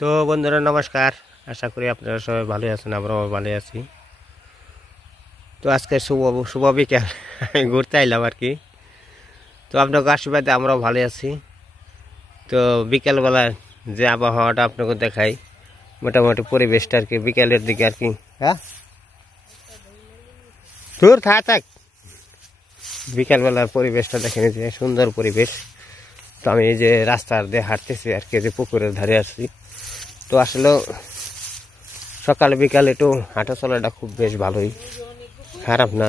তো বন্ধুরা নমস্কার, আশা করি আপনারা সবাই ভালো আছেন, আমরাও ভালো আছি। তো আজকে শুভ বিকেল, আমি ঘুরতে আইলাম আর কি। তো আপনাকে আশীর্বাদে আমরাও ভালো আছি। তো বিকেলবেলা যে আবহাওয়াটা আপনাকে দেখাই, মোটামুটি পরিবেশটা আর কি বিকেলের দিকে আর কি। হ্যাঁ তোর থাক বিকেলবেলার পরিবেশটা দেখেন, যে সুন্দর পরিবেশ। তো আমি এই যে রাস্তার দিয়ে হাঁটতেছি আর কি, যে পুকুরের ধারে আসছি। তো আসলে সকালে বিকালে একটু হাঁটা চলাটা খুব বেশ ভালোই, খারাপ না।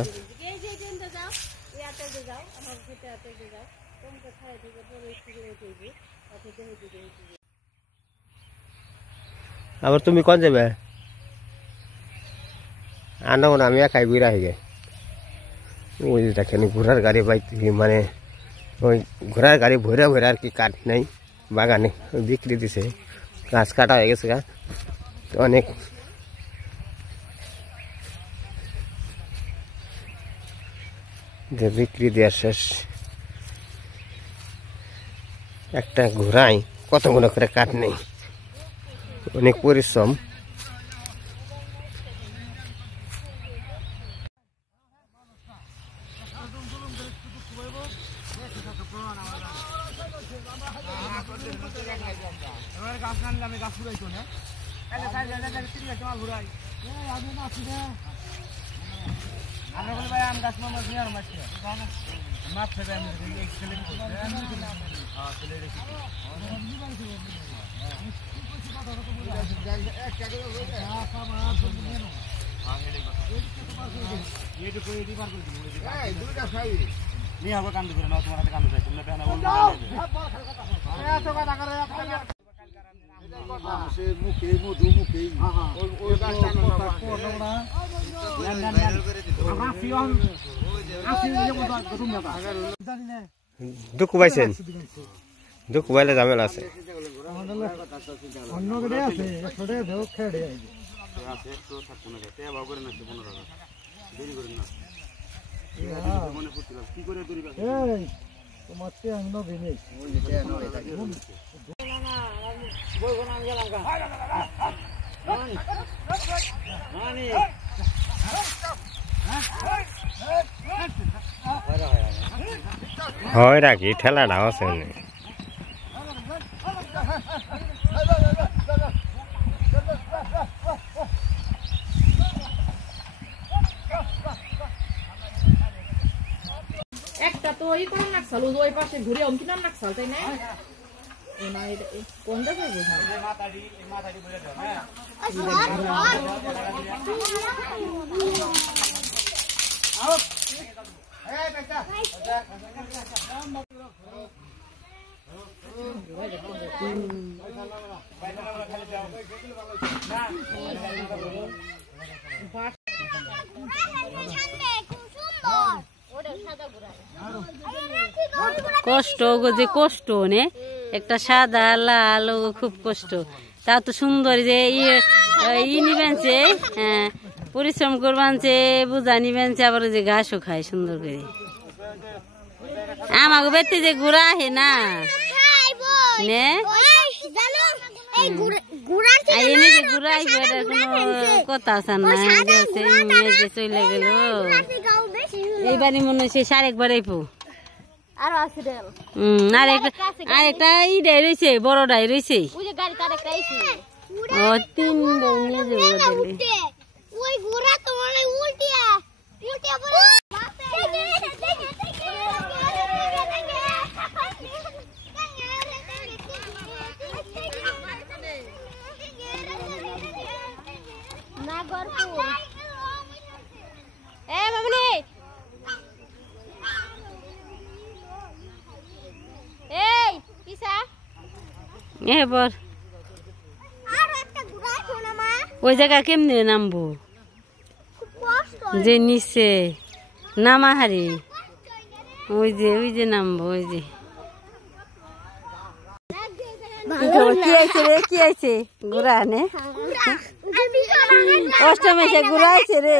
আবার তুমি কোন যাবে? আনো না, আমি একাই ঘুরা হয়ে গে। ওই দেখেন ঘোড়ার গাড়ি বাইতে, মানে ওই ঘোড়ার গাড়ি ভরে ভরে আর কি কাঠ নাই বাগানে, বিক্রি দিছে। গাছ কাটা হয়ে গেছে গা, অনেক। যে বিক্রি দেওয়ার শেষ, একটা ঘোড়ায় কতগুলো করে কাঠ নেই, অনেক পরিশ্রম। দুঃখ পাইছেন? দুঃখ পাইলে ঝামেলা আছে। হয় নাকি ঠেলাটা আছে? একটা তো ওই কোন নাকসাল, ওই পাশে ঘুরে অমকি নাম নাকসাল, তাই না? কোনটা যাবে? কষ্ট গো, যে কষ্ট নে, একটা সাদা লাল খুব কষ্ট। তা তো সুন্দর যে নিবেনছে, হ্যাঁ পরিশ্রম করবানছে, বুঝা নিবেনছে, আবার যে ঘাসও খায় সুন্দর করে। আমাকে বেতে যে ঘুরা আহে না নে, এনে যে ঘুরা আসবে এটা কোনো কথা আছে না? যে চলে গেল এইবারই মনে হচ্ছে সারেকবার আইপো। আরেকটা ইডাই রয়েছে, বড়টাই রয়েছে। ও তিনটা নিয়ে যাবো। এবার ওই জায়গা কেমনে নামবো? যে নিচে নামাহারি, ওই যে নামবো। ওই যে কি আছে রে, কি আছে? ঘুরা নে, অষ্টমেশে ঘুরা আছে রে।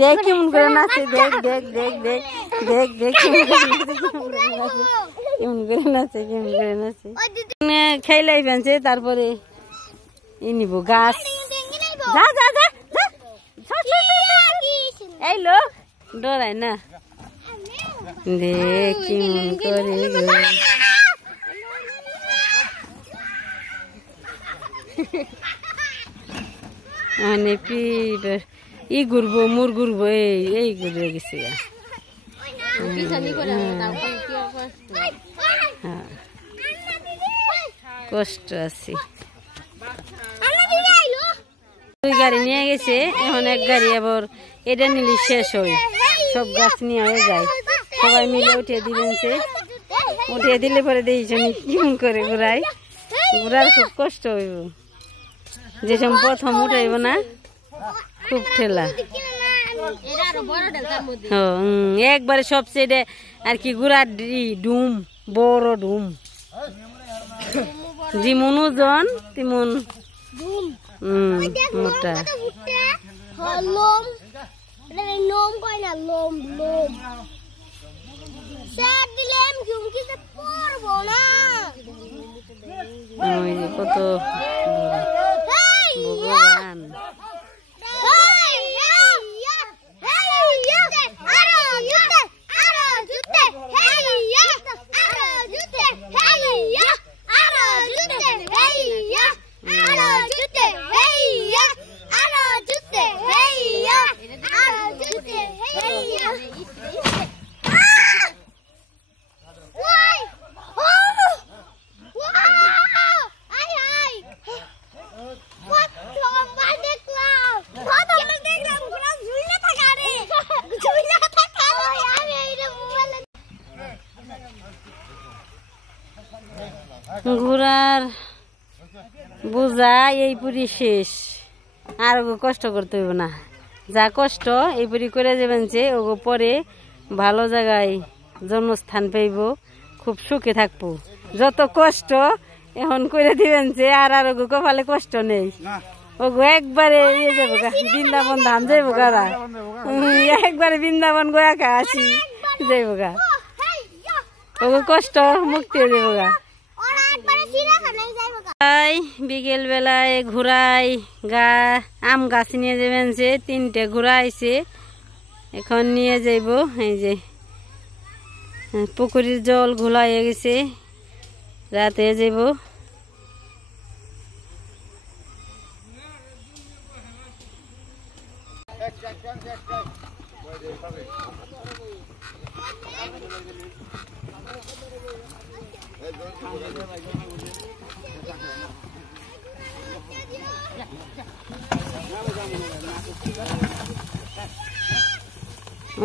দেখ কেমন করে নাচে, দেখ দেখ দেখ দেখ দেখ দেখ কেমন করে নাচে। কেমন করে নাচে খেলাই ফেলছে তারপরে ই নিব গাছ যা যা যা এই লো ডরাই না দেখ কেমন করে মানে ই ঘুরবো মুর ঘুরবো এই ঘুরে গেছে কষ্ট আছে দুই গাড়ি নিয়ে গেছে এখন এক গাড়ি আবার এটা নিলে শেষ হয় সব গাছ নিয়ে হয়ে যায় সবাই মিলে উঠিয়ে দিবেন উঠিয়ে দিলে পরে দেখছি কেমন করে ঘুরাই ঘুরার খুব কষ্ট হইব যেসব প্রথম উঠাইব না খুব ঠেলা একবারে সবচেয়ে আর কি ঘুরার ডুম বড় ডুম যেমন ওজন তেমন মোটা কত ভগবান ঘোরার বোঝা এই পুরি শেষ আর কষ্ট করতে হইব না যা কষ্ট এই পুরি করে যাবেন যে ওগো পরে ভালো জায়গায় জন্মস্থান পাইব খুব সুখে থাকবো যত কষ্ট এখন করে দিবেন যে আর ওগো কপালে কষ্ট নেই ওগো একবারে ইয়ে যাবো গা বৃন্দাবন ধাম যাইবো গারা একবারে বৃন্দাবন গোয়া খা আসি যাইবো গা ওগো কষ্ট মুক্তি হয়ে যাবো গা বিকেল বেলায় ঘুরাই আম গাছ নিয়ে যাবেন যে 3টে ঘুরাইছে এখন নিয়ে যাইব এই যে পুকুরের জল ঘোলা হয়ে গেছে রাতে যাইব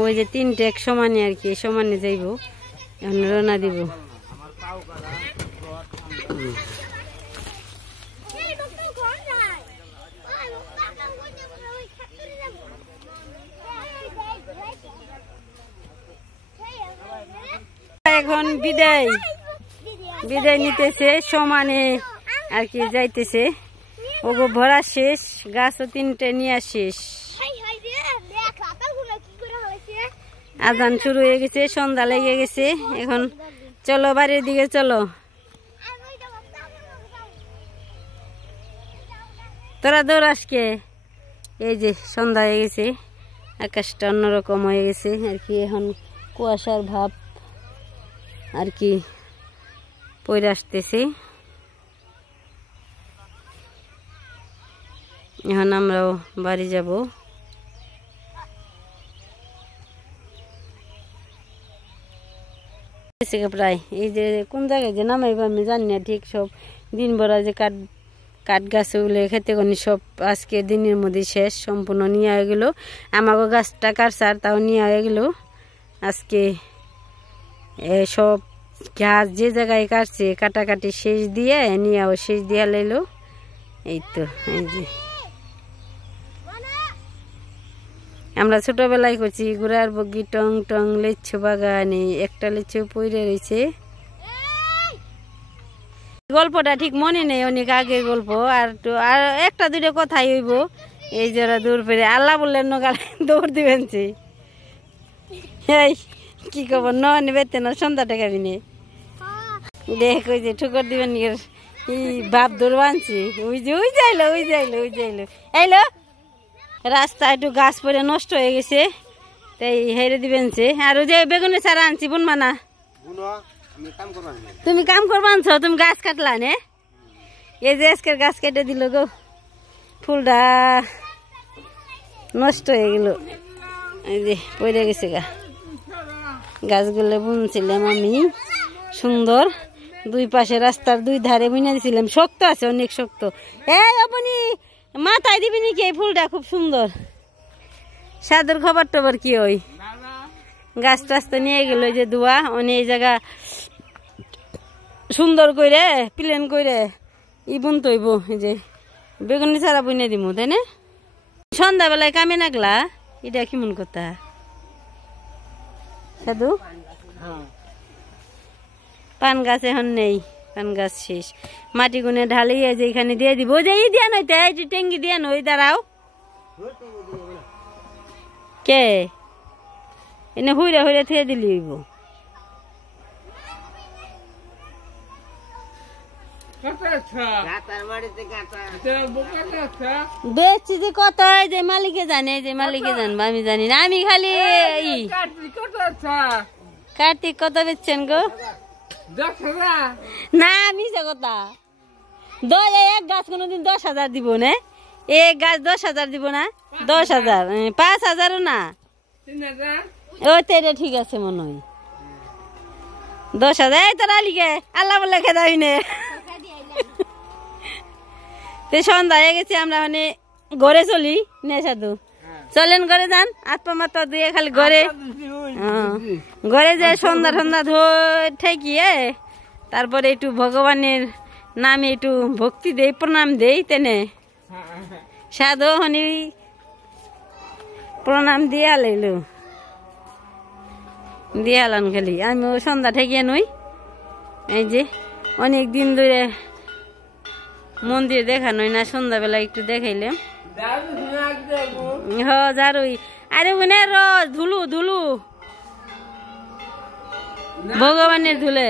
ওই যে 3টে এক সমানে আর কি সমানে যাইব এখন রওনা দিব এখন বিদায় নিতেছে সমানে আর কি যাইতেছে ওগো ভরা শেষ গাছও 3টে নিয়ে শেষ আজান শুরু হয়ে গেছে সন্ধ্যা লেগে গেছে এখন চলো বাড়ির দিকে চলো তোরা দৌড়াস কে এই যে সন্ধ্যা হয়ে গেছে আকাশটা অন্যরকম হয়ে গেছে আর কি এখন কুয়াশার ভাব আর কি পড়ে আসতেছে এখন আমরাও বাড়ি যাব প্রায় এই যে কোন জায়গায় যে নামাইব আমি জানি না ঠিক সব দিন ভরা যে কাঠ গাছ ওগুলো খেতে করি সব আজকে দিনের মধ্যে শেষ সম্পূর্ণ নিয়ে হয়ে গেল আমাকে গাছটা কাটছার তাও নিয়ে হয়ে গেল আজকে সব গাছ যে জায়গায় কাটছে কাটাকাটি শেষ দিয়ে নিয়েও শেষ দিয়ে লাইলো এই তো এই যে আমরা ছোটবেলায় করছি ঘোড়ার বগি টং টং লিচু বাগানে একটা লিচু পড়ে রয়েছে গল্পটা ঠিক মনে নেই অনেক আগের গল্প আর একটা দুটো কথাই হইব এই যারা দৌড় পেরে আল্লাহ বললেন দৌড় দিবেন এই কি খবর নিবে না সন্ধ্যা টেকাবি নে দেখ ওই যে ঠুকর দিবেন বাপ দৌড় বানছি ওই যাইলো এইলো রাস্তা একটু গাছ পরে নষ্ট হয়ে গেছে তাই হেরে দিবেন আর ওই যে বেগুনের চারা আনছি বোন মানা তুমি কাম করবা আনছো তুমি গাছ কাটলা নে এই যে আজকের গাছ কেটে দিল গো ফুলটা নষ্ট হয়ে গেল এই যে পড়ে গেছে গাছগুলো বুনছিলাম আমি সুন্দর দুই পাশে রাস্তার দুই ধারে বুনে দিয়েছিলাম শক্ত আছে অনেক শক্ত এই আপনি মাথায় দিবি নাকি এই ফুলটা খুব সুন্দর সাদের খবর টবর কি ওই গাছ টাছ তো নিয়ে গেল যে দোয়া অনেক এই জায়গা সুন্দর করে প্লেন করে বুন তৈব এই যে বেগুনি ছাড়া বুনে দিব তাই না সন্ধ্যাবেলায় কামে নাগলা এটা কি মন কথা সাধু পান গাছ এখন নেই পান গাছ শেষ মাটি গুনে ঢালিয়ে যে এখানে দিয়ে দিব যে ই দিয়া নইতে এই যে টেঙ্গি দিয়া নই দাঁড়াও কে এনে হুইরে হুইরে থুয়ে দিলি হইব বেচছি যে কত যে মালিকে জানে যে মালিকে জানবো আমি জানি না আমি খালি কার্তিক কত বেচছেন গো না মিশে কথা এক গাছ কোনোদিন 10,000 দিব না এক গাছ 10,000 দিব না 10,000 5,000ও না ও তেরে ঠিক আছে মনে হয় 10,000 এই তোর আলিকে আল্লাহ বলে খেদাবি নে তে সন্ধ্যা হয়ে গেছে আমরা মানে ঘরে চলি নে সাধু চলেন ঘরে যান আত্মা মাত্রা দিয়ে খালি ঘরে ঘরে যে সন্ধ্যা সন্ধ্যা ধরে ঠেকিয়ে তারপরে একটু ভগবানের নামে একটু ভক্তি দেই প্রণাম দেই তেনে সাধু হনি প্রণাম দিয়া লাইল দিয়ালান খালি আমি সন্ধ্যা ঠেকিয়ে নই এই যে অনেক দিন ধরে মন্দির দেখানোই না সন্ধ্যাবেলা একটু দেখাইলাম হ যারই আরে উনি ধুলু ভগবানের ধুলে